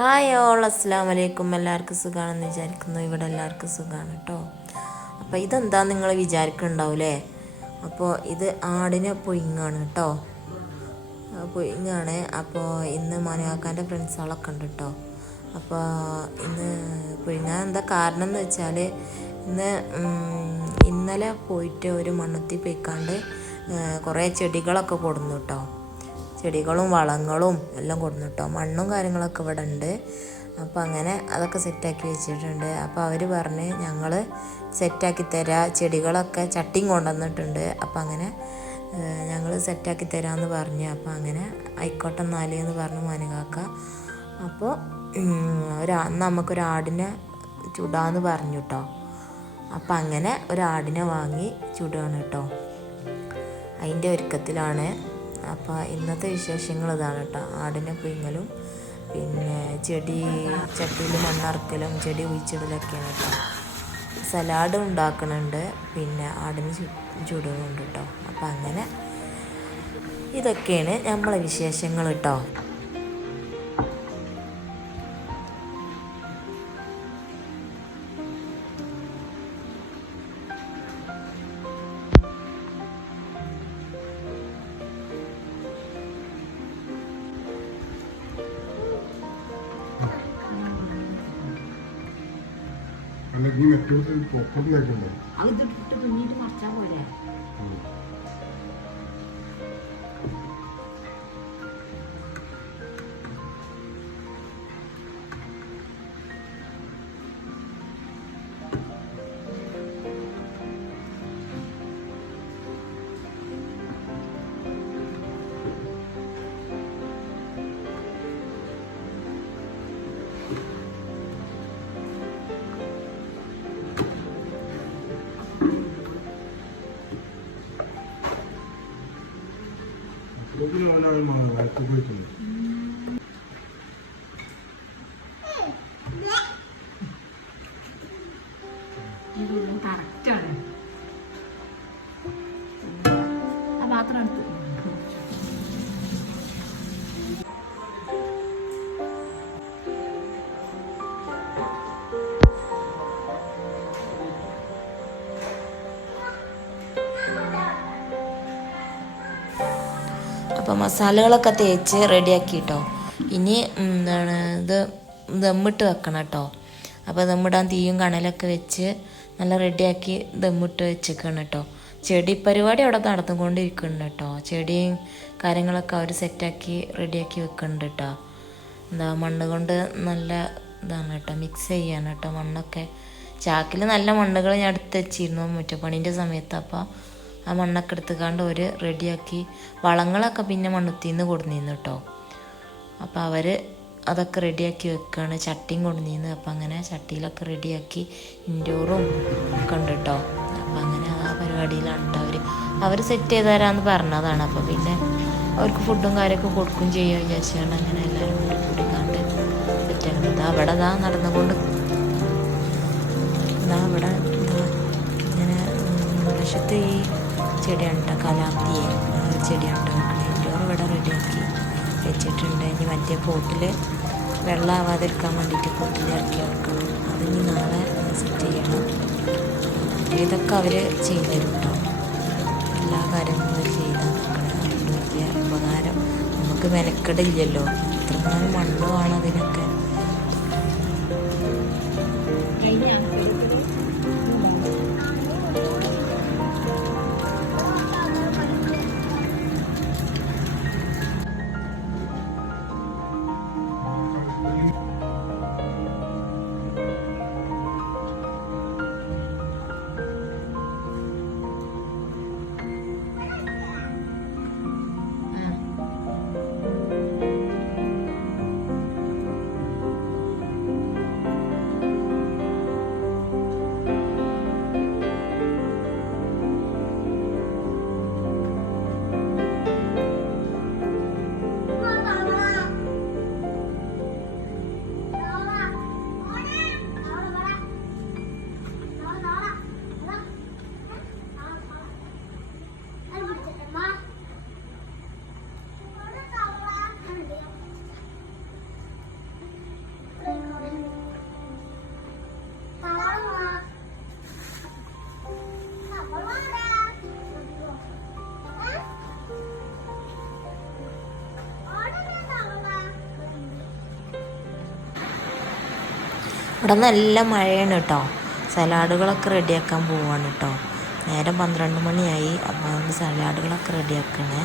Hi all, അസ്സലാമു അലൈക്കും. എല്ലാവർക്കും സുഖമാണെന്ന് വിചാരിക്കുന്നു. ഇവിടെ എല്ലാവർക്കും സുഖമാണ് കേട്ടോ. അപ്പോൾ ഇതെന്താ നിങ്ങൾ വിചാരിക്കുന്നുണ്ടാവില്ലേ? അപ്പോൾ ഇത് ആടിനെ പുഴുങ്ങാണ് കേട്ടോ, പുഴുങ്ങാണ്. അപ്പോൾ ഇന്ന് മനുവാക്കാൻ്റെ ഫ്രണ്ട്സുകളൊക്കെ ഉണ്ട് കേട്ടോ. അപ്പോൾ ഇന്ന് പുഴുങ്ങാൻ എന്താ കാരണം എന്ന് വെച്ചാൽ ഇന്നലെ പോയിട്ട് ഒരു മണ്ണുത്തി പോയിക്കാണ്ട് കുറേ ചെടികളൊക്കെ കൊടുന്നു കേട്ടോ. ചെടികളും വളങ്ങളും എല്ലാം കൊടുന്നു കേട്ടോ. മണ്ണും കാര്യങ്ങളൊക്കെ ഇവിടെ ഉണ്ട്. അപ്പോൾ അങ്ങനെ അതൊക്കെ സെറ്റാക്കി വെച്ചിട്ടുണ്ട്. അപ്പോൾ അവർ പറഞ്ഞ് ഞങ്ങൾ സെറ്റാക്കി തരാം, ചെടികളൊക്കെ ചട്ടിയും കൊണ്ടുവന്നിട്ടുണ്ട്. അപ്പോൾ അങ്ങനെ ഞങ്ങൾ സെറ്റാക്കി തരാമെന്ന് പറഞ്ഞു. അപ്പോൾ അങ്ങനെ ആയിക്കോട്ടെ എന്നാലേ എന്ന് പറഞ്ഞു മനുകാക്ക. അപ്പോൾ നമുക്കൊരാടിനെ ചുടാന്ന് പറഞ്ഞു കേട്ടോ. അപ്പം അങ്ങനെ ഒരാടിനെ വാങ്ങി ചുടുകയാണ് കേട്ടോ. അതിൻ്റെ ഒരുക്കത്തിലാണ്. അപ്പോൾ ഇന്നത്തെ വിശേഷങ്ങൾ ഇതാണ് കേട്ടോ. ആടിനെ പുഴുങ്ങലും പിന്നെ ചെടി ചട്ടിയിൽ മണ്ണറക്കലും ചെടി കുഴിച്ചിടലൊക്കെയാണ് കേട്ടോ. സലാഡ് ഉണ്ടാക്കുന്നുണ്ട്, പിന്നെ ആടിന് ചുടുന്നുണ്ട് കേട്ടോ. അപ്പം അങ്ങനെ ഇതൊക്കെയാണ് നമ്മളെ വിശേഷങ്ങൾ കേട്ടോ. അല്ലെങ്കിൽ മറ്റൊരു പൊക്കോട്ട് ആയിട്ടുണ്ടോ? അത് ഇട്ട് പിന്നീട് മറിച്ചാൽ പോരെ. വഴക്ക് പോയിട്ടുണ്ട്. കറക്റ്റാണ് ആ പാത്രം എടുത്തു. അപ്പോൾ മസാലകളൊക്കെ തേച്ച് റെഡിയാക്കി കേട്ടോ. ഇനി എന്താണ് ഇത് ദമ്മിട്ട് വെക്കണം കേട്ടോ. അപ്പോൾ ദമ്മിടാൻ തീയും കണലൊക്കെ വെച്ച് നല്ല റെഡിയാക്കി ദമ്മിട്ട് വെച്ചേക്കണം കേട്ടോ. ചെടി പരിപാടി അവിടെ നടന്നുകൊണ്ടിരിക്കുന്നുണ്ട് കേട്ടോ. ചെടിയും കാര്യങ്ങളൊക്കെ അവർ സെറ്റാക്കി റെഡിയാക്കി വെക്കുന്നുണ്ട് കേട്ടോ. എന്താ മണ്ണ് കൊണ്ട് നല്ല ഇതാണ് കേട്ടോ, മിക്സ് ചെയ്യാൻ കേട്ടോ. മണ്ണൊക്കെ ചാക്കിൽ നല്ല മണ്ണുകൾ ഞാൻ എടുത്ത് വെച്ചിരുന്നു മുറ്റപ്പണീൻ്റെ സമയത്ത്. അപ്പോൾ ആ മണ്ണൊക്കെ എടുത്തുകൊണ്ട് ഒരു റെഡിയാക്കി വളങ്ങളൊക്കെ പിന്നെ മണ്ണുത്തിന്ന് കൊടുന്നിരുന്നു കേട്ടോ. അപ്പോൾ അവർ അതൊക്കെ റെഡിയാക്കി വെക്കുകയാണ്. ചട്ടിയും കൊടുന്നിരുന്നു. അപ്പോൾ അങ്ങനെ ചട്ടിയിലൊക്കെ റെഡിയാക്കി ഇൻഡോറും ഒക്കെ ഉണ്ട് കേട്ടോ. അപ്പോൾ അങ്ങനെ ആ പരിപാടിയിലാണ് കേട്ടോ. അവർ സെറ്റ് ചെയ്ത് തരാമെന്ന് പറഞ്ഞതാണ്. അപ്പോൾ പിന്നെ അവർക്ക് ഫുഡും കാര്യമൊക്കെ കൊടുക്കുകയും ചെയ്യുക വിചാരിച്ചാണ് അങ്ങനെ എല്ലാവരും കൂടി കൂടിക്കാണ്ട് സെറ്റാക്കുന്നത്. അവിടെ നടന്നുകൊണ്ട് അവിടെ ഇങ്ങനെ വശത്ത് ഈ ചെടിയാണ് കേട്ടോ, കലാത്തിയെ ചെടിയാണ് വെക്കണേ. ഇൻഡോർ ഇവിടെ റെഡിയാക്കി വെച്ചിട്ടുണ്ട്. ഇനി മറ്റേ പോട്ടിൽ വെള്ളമാവാതിരിക്കാൻ വേണ്ടിയിട്ട് പോട്ടിൽ ഇറക്കി വെക്കണം. അതിനി നാളെ സെറ്റ് ചെയ്യണം. ഇതൊക്കെ അവർ ചെയ്തു തരും കേട്ടോ. എല്ലാ കാര്യങ്ങളും അവർ ചെയ്താൽ വെക്കണം. അതുകൊണ്ട് വലിയ ഉപകാരം. നമുക്ക് മെനക്കെടില്ലല്ലോ. ഇത്രമാനം മണ്ണുമാണ് അതിനൊക്കെ. ഇവിടെ നല്ല മഴയാണ് കേട്ടോ. സലാഡുകളൊക്കെ റെഡിയാക്കാൻ പോവാണ് കേട്ടോ. നേരം 12 മണിയായി. അപ്പോൾ നമുക്ക് സലാഡുകളൊക്കെ റെഡിയാക്കണേ.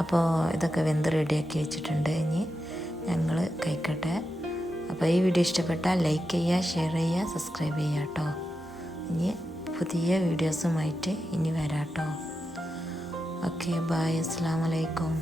അപ്പോൾ ഇതൊക്കെ വെന്ത് റെഡിയാക്കി വെച്ചിട്ടുണ്ട്. ഇനി ഞങ്ങൾ കഴിക്കട്ടെ. അപ്പോൾ ഈ വീഡിയോ ഇഷ്ടപ്പെട്ടാൽ ലൈക്ക് ചെയ്യുക, ഷെയർ ചെയ്യുക, സബ്സ്ക്രൈബ് ചെയ്യുക കേട്ടോ. ഇനി പുതിയ വീഡിയോസുമായിട്ട് ഇനി വരാം കേട്ടോ. ഓക്കെ, ബൈ, അസ്സലാമു അലൈക്കും.